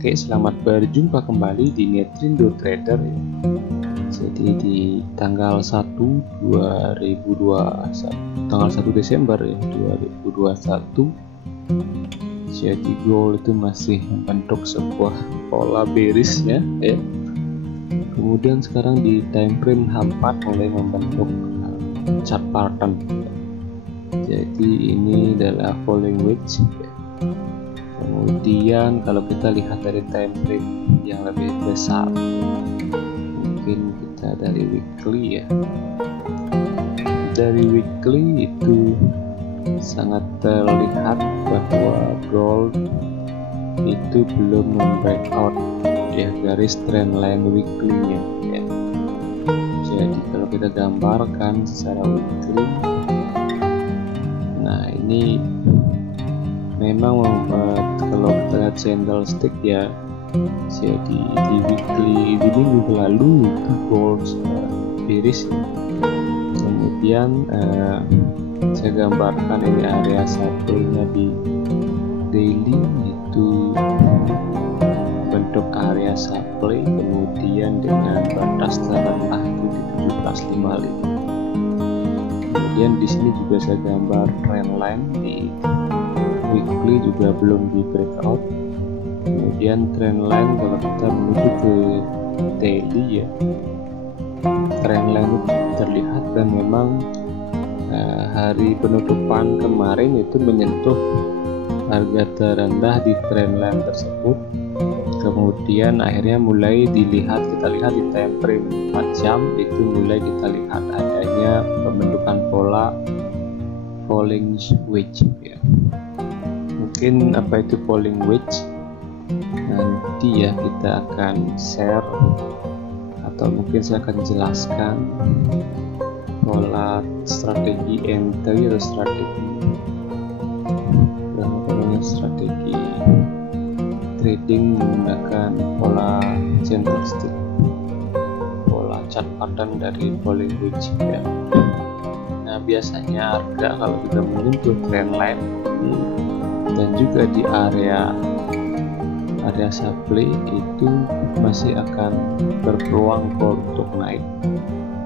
Oke, selamat berjumpa kembali di Netrindo Trader ya. Jadi di tanggal 1 Desember ya, 2021, jadi gold itu masih membentuk sebuah pola bearish ya. Kemudian sekarang di time frame H4 mulai membentuk chart pattern. Jadi ini adalah falling wedge ya. Kemudian kalau kita lihat dari time frame yang lebih besar, mungkin kita dari weekly ya. Dari weekly itu sangat terlihat bahwa gold itu belum breakout ya garis trendline weekly-nya ya. Jadi kalau kita gambarkan secara weekly, nah ini memang kalau kita lihat candlestick ya, jadi di weekly di minggu lalu itu gold bearish ya. Kemudian saya gambarkan ini area supply-nya di daily itu bentuk area supply, kemudian dengan batas terendah itu di 17.55. Kemudian di sini juga saya gambar trendline di weekly juga belum di breakout. Kemudian trendline kalau kita menuju ke daily ya, trendline itu terlihat dan memang hari penutupan kemarin itu menyentuh harga terendah di trendline tersebut. Kemudian akhirnya mulai kita lihat di time frame 4 jam itu mulai kita lihat adanya pembentukan pola falling wedge ya. Mungkin apa itu falling wedge nanti ya kita akan share, atau mungkin saya akan jelaskan pola strategi entry atau strategi trading menggunakan pola candlestick, pola chart pattern dari falling wedge ya. Nah biasanya harga kalau kita menyentuh trendline dan juga di area supply itu masih akan berpeluang untuk naik.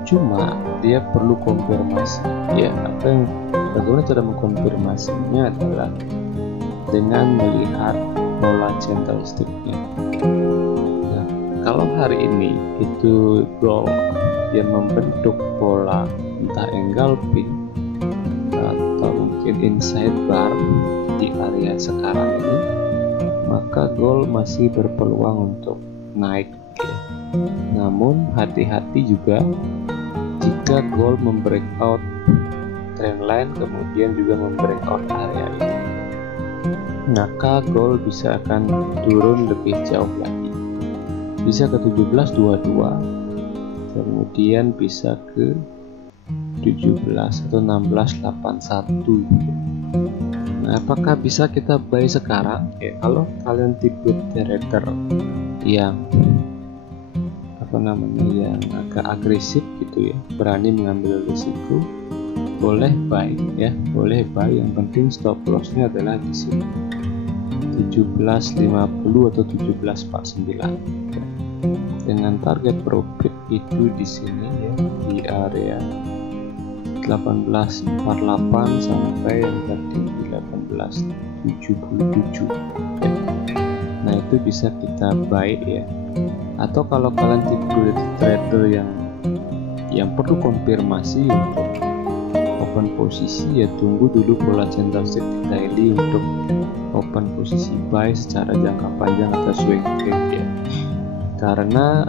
Cuma dia perlu konfirmasi ya. Bagaimana cara mengkonfirmasinya adalah dengan melihat pola candlestick-nya. Nah, kalau hari ini itu gold yang membentuk pola entah engulfing atau mungkin inside bar di area sekarang ini, maka gold masih berpeluang untuk naik ya. Namun hati-hati juga jika gold membreakout trendline kemudian juga membreakout area ini, maka gold bisa akan turun lebih jauh lagi, bisa ke 17.22, kemudian bisa ke 17 atau 16.81. Nah, apakah bisa kita buy sekarang? Ya, kalau kalian tipe trader yang yang agak agresif gitu ya, berani mengambil risiko, boleh buy ya, boleh buy. Yang penting stop lossnya adalah di sini 17.50 atau 17.49 ya. Dengan target profit itu di sini ya, di area 18.48 sampai yang tertinggi 18.77 ya. Nah itu bisa kita buy ya. Atau kalau kalian tipe trader yang perlu konfirmasi untuk open posisi ya, tunggu dulu pola candlestick di daily untuk open posisi buy secara jangka panjang atau swing trade ya. Karena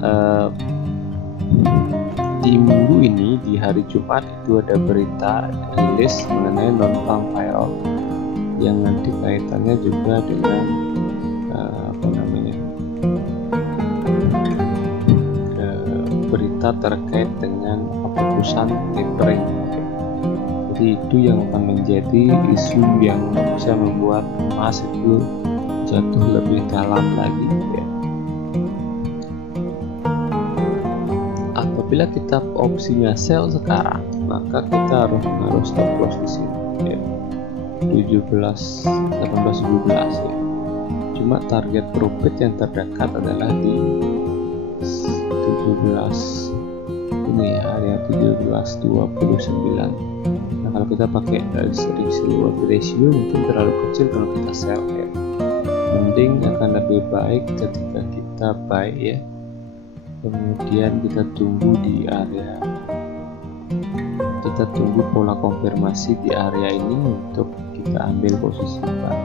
di minggu ini di hari Jumat itu ada berita rilis mengenai non-farm payroll yang nanti kaitannya juga dengan berita terkait dengan keputusan tapering. Jadi itu yang akan menjadi isu yang bisa membuat emas itu jatuh lebih dalam lagi ya. Apabila kita opsinya sell sekarang, maka kita harus menaruh stop loss di sini ya. 18 17 ya. cuma target profit yang terdekat adalah di 17 ini ya, area 17.29. Nah kalau kita pakai dari risk reward ratio mungkin terlalu kecil kalau kita sell ya. Mending akan lebih baik ketika kita buy ya, kemudian kita tunggu di area, kita tunggu pola konfirmasi di area ini untuk kita ambil posisi buy.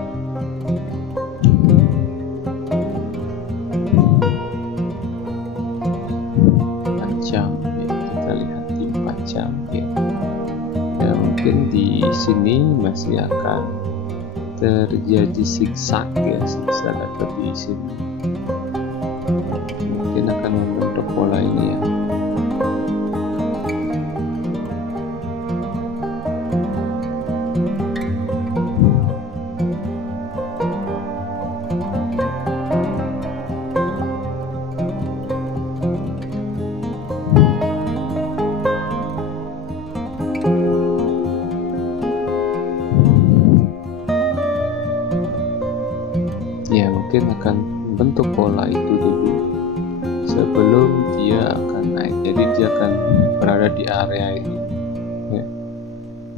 Jam ya, kita lihat di 4 jam ya. Ya mungkin di sini masih akan terjadi zigzag ya, zigzag atau di sini mungkin akan membentuk pola ini ya. Ya mungkin akan membentuk pola itu dulu sebelum dia akan naik, jadi dia akan berada di area ini ya.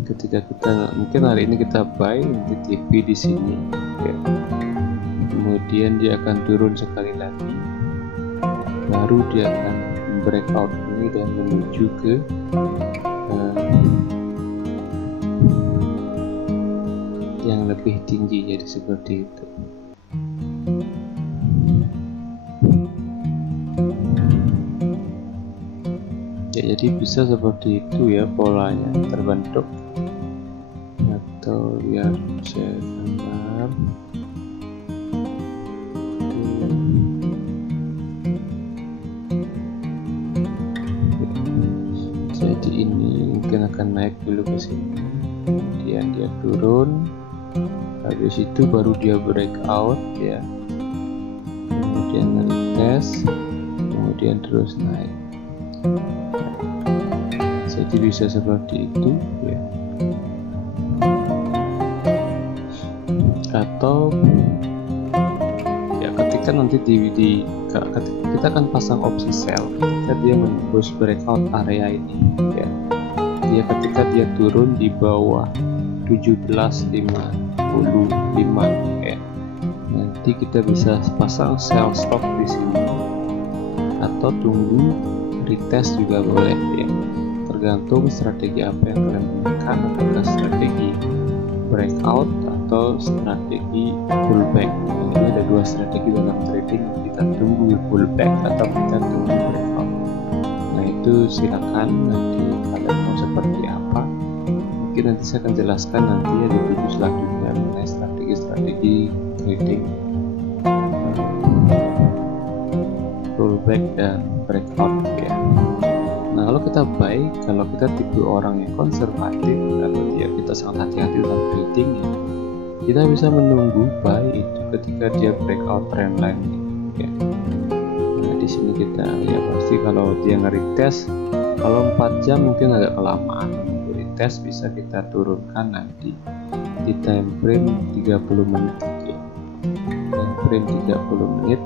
Ketika kita mungkin hari ini kita buy di TV di sini ya, kemudian dia akan turun sekali lagi, baru dia akan breakout ini dan menuju ke yang lebih tinggi, jadi seperti itu. Ya, jadi bisa seperti itu ya polanya terbentuk. Atau biar saya gambar. Jadi ini mungkin akan naik dulu ke sini, kemudian dia turun, habis itu baru dia breakout ya, kemudian retest, kemudian terus naik. Jadi bisa seperti itu ya. Atau ya ketika nanti kita akan pasang opsi sell ketika dia menembus breakout area ini ya. Dia ketika dia turun di bawah 17.55 ya. Nanti kita bisa pasang sell stop di sini atau tunggu retest juga boleh ya. Tergantung strategi apa yang kalian gunakan, apakah strategi breakout atau strategi pullback. Ini ada dua strategi dalam trading, kita tunggu pullback atau kita tunggu breakout. Nah itu silakan nanti kalian mau seperti apa, mungkin nanti saya akan jelaskan nanti ya di video selanjutnya mengenai strategi trading pullback dan breakout ya. Nah kalau kita buy, kalau kita tipe orang yang konservatif atau kita sangat hati-hati dalam trading ya, kita bisa menunggu buy itu ketika dia breakout trendline ya. Nah di sini kita ya pasti kalau dia nge-retest, kalau 4 jam mungkin agak kelamaan, retest bisa kita turunkan nanti di time frame 30 menit ya. Time frame 30 menit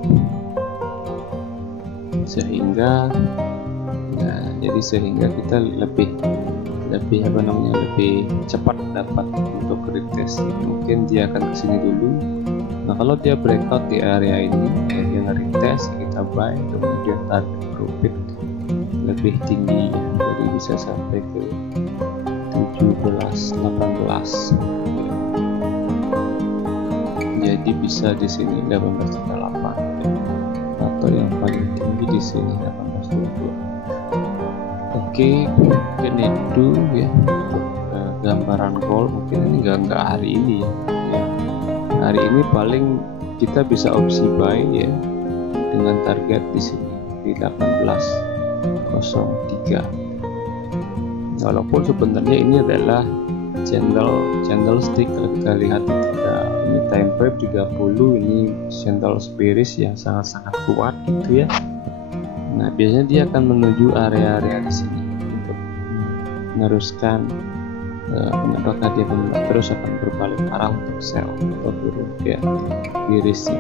sehingga sehingga kita lebih cepat dapat untuk retest. Mungkin dia akan kesini dulu. Nah kalau dia breakout di area ini ya, dia nge-retest, kita buy, kemudian target profit lebih tinggi ya. Jadi bisa sampai ke 17.18 ya. Jadi bisa di sini 18.8 ya. Atau yang paling tinggi di sini 18.22. Oke, mungkin itu ya untuk gambaran call. Mungkin ini nggak hari ini ya. Hari ini paling kita bisa opsi buy ya dengan target di sini di 18.03. Walaupun sebenarnya ini adalah candlestick, kalau kita lihat ini time frame 30, ini candle bearish yang sangat-sangat kuat gitu ya. Nah biasanya dia akan menuju area-area di sini untuk meneruskan apakah dia terus akan berbalik arah untuk sell atau turun ya di resist.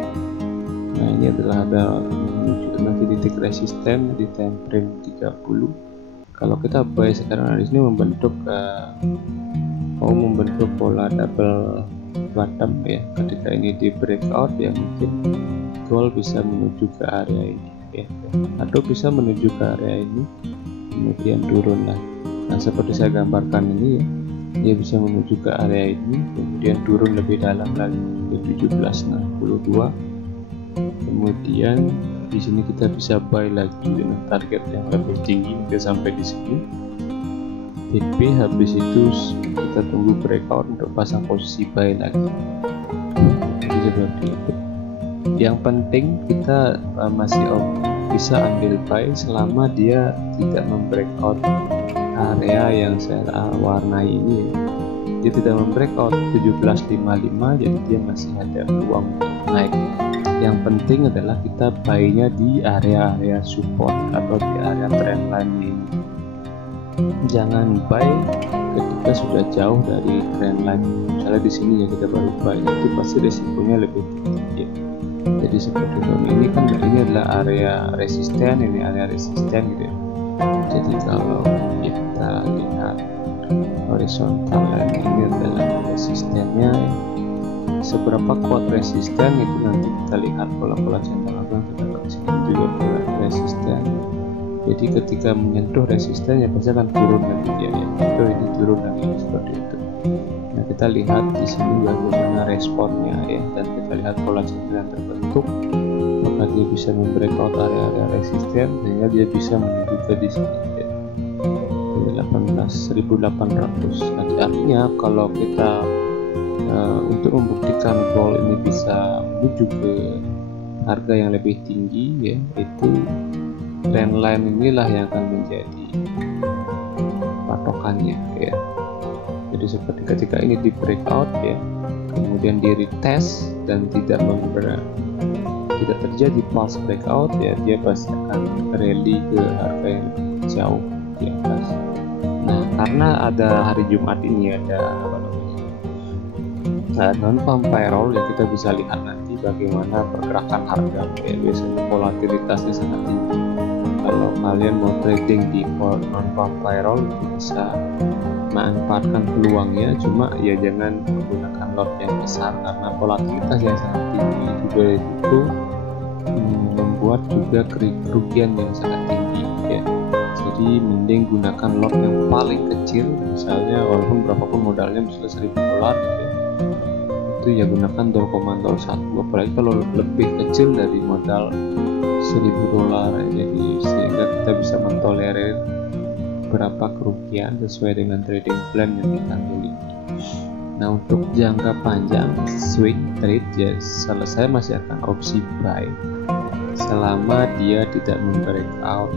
Nah ini adalah ada menuju nanti titik resisten di time frame 30. Kalau kita buy sekarang, di sini membentuk mau membentuk pola double bottom ya. Ketika ini di breakout ya, mungkin gold bisa menuju ke area ini ya, atau bisa menuju ke area ini kemudian turun lagi. Nah seperti saya gambarkan ini ya, dia bisa menuju ke area ini kemudian turun lebih dalam lagi ke 1762. Kemudian di sini kita bisa buy lagi dengan target yang lebih tinggi mungkin sampai di sini TP. Habis itu kita tunggu breakout untuk pasang posisi buy lagi. Jadi seperti itu. Yang penting kita masih bisa ambil buy selama dia tidak membreakout area yang saya warnai ini ya. Dia tidak membreakout 1755, jadi dia masih ada peluang naik. Yang penting adalah kita buy-nya di area-area support atau di area trendline ini. Jangan buy ketika sudah jauh dari trendline. Misalnya di sini ya kita baru buy, itu pasti resikonya lebih tinggi ya. Jadi seperti ini kan ini adalah area resisten, ini area resisten gitu ya. Jadi kalau kita lihat horizontal line ini adalah resistennya ya. Seberapa kuat resisten itu nanti kita lihat pola-pola channel abang kita di sini juga resisten. Jadi ketika menyentuh resisten ya pasti akan turun lagi dia ya. Itu ini turun lagi seperti itu. Nah kita lihat di sini bagaimana responnya ya, dan kita lihat pola channel yang terbentuk. Maka dia bisa membreakout area-area resisten sehingga dia bisa menuju ke di sini ya. 18.800. Nanti artinya kalau kita untuk membuktikan gold ini bisa menuju ke harga yang lebih tinggi ya, itu trendline inilah yang akan menjadi patokannya ya. Jadi seperti ketika ini di breakout ya, kemudian di retest dan tidak terjadi pulse breakout ya, dia pasti akan rally ke harga yang lebih jauh di atas. Nah karena ada hari Jumat ini ada non-farm payroll ya, kita bisa lihat nanti bagaimana pergerakan harga ya. Biasanya volatilitasnya sangat tinggi. Kalau kalian mau trading di non-farm payroll bisa manfaatkan peluangnya, cuma ya jangan menggunakan lot yang besar karena volatilitas yang sangat tinggi juga itu membuat juga kerugian yang sangat tinggi ya. Jadi mending gunakan lot yang paling kecil, misalnya walaupun berapapun modalnya, misalnya $1.000 gitu ya, itu ya gunakan 0,01, apalagi kalau lebih kecil dari modal $1.000 ya. Jadi sehingga kita bisa mentolerir berapa kerugian sesuai dengan trading plan yang kita miliki. Nah untuk jangka panjang swing trade ya, saya masih akan opsi buy selama dia tidak membreakout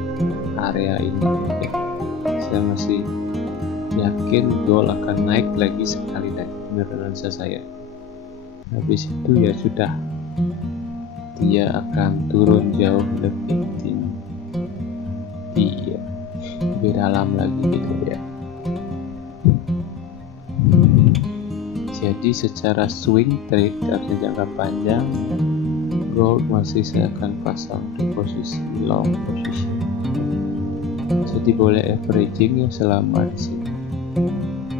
area ini ya. Saya masih yakin gold akan naik lagi sekali lagi menurut analisa saya. Habis itu ya sudah, dia akan turun jauh lebih tinggi ya, lebih dalam lagi gitu ya. Jadi secara swing trade dari jangka panjang gold masih saya akan pasang di posisi long position. Jadi boleh averaging ya selama di sini.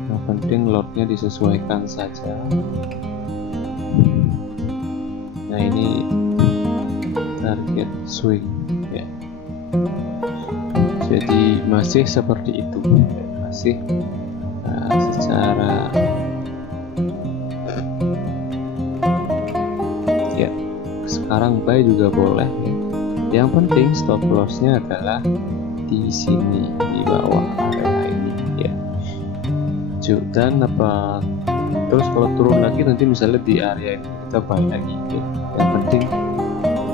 Yang penting lotnya disesuaikan saja. Nah ini target swing ya. Jadi masih seperti itu ya. Masih secara ya, sekarang buy juga boleh ya. Yang penting stop lossnya adalah di sini di bawah area ini ya. Dan terus kalau turun lagi nanti misalnya di area ini kita buy lagi ya. Yang penting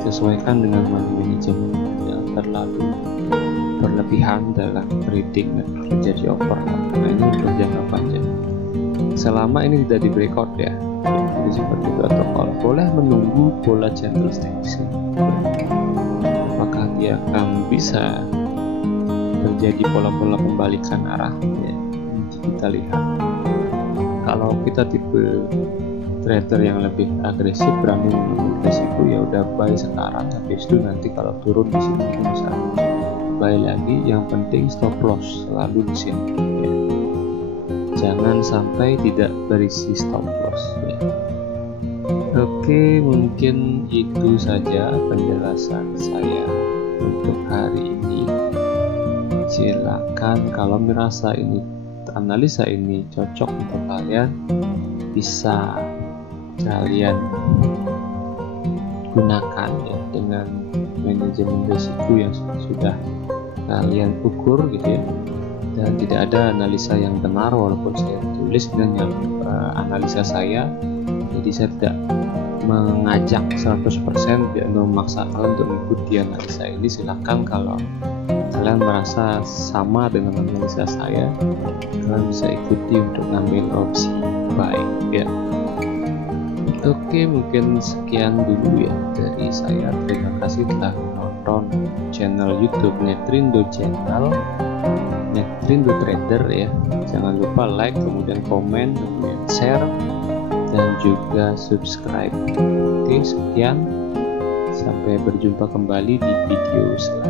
sesuaikan dengan money management, yang terlalu berlebihan dalam trading dan terjadi overlap. Nah ini untuk jangka panjang selama ini tidak di breakout ya. Jadi seperti itu, atau kalau boleh menunggu pola candlestick di sini. Apakah dia akan bisa terjadi pola-pola pembalikan arah ya, nanti kita lihat. Kalau kita tipe trader yang lebih agresif, berani mengambil resiko, ya udah buy sekarang, habis itu nanti kalau turun di sini bisa buy lagi. Yang penting stop loss selalu di sini ya. Jangan sampai tidak berisi stop loss ya. Oke, mungkin itu saja penjelasan saya untuk hari ini. Silakan kalau merasa ini analisa ini cocok untuk kalian, bisa kalian gunakan ya dengan manajemen risiko yang sudah kalian ukur gitu ya. Dan tidak ada analisa yang benar, walaupun saya tulis dengan analisa saya. Jadi saya tidak mengajak 100% dan memaksa kalian untuk mengikuti analisa ini. Silakan kalau kalian merasa sama dengan analisa saya, kalian bisa ikuti untuk ngambil opsi buy ya. Oke, mungkin sekian dulu ya dari saya. Terima kasih telah menonton channel YouTube Netrindo Channel, Netrindo Trader ya. Jangan lupa like, kemudian komen, kemudian share, dan juga subscribe. Oke, sekian. Sampai berjumpa kembali di video selanjutnya.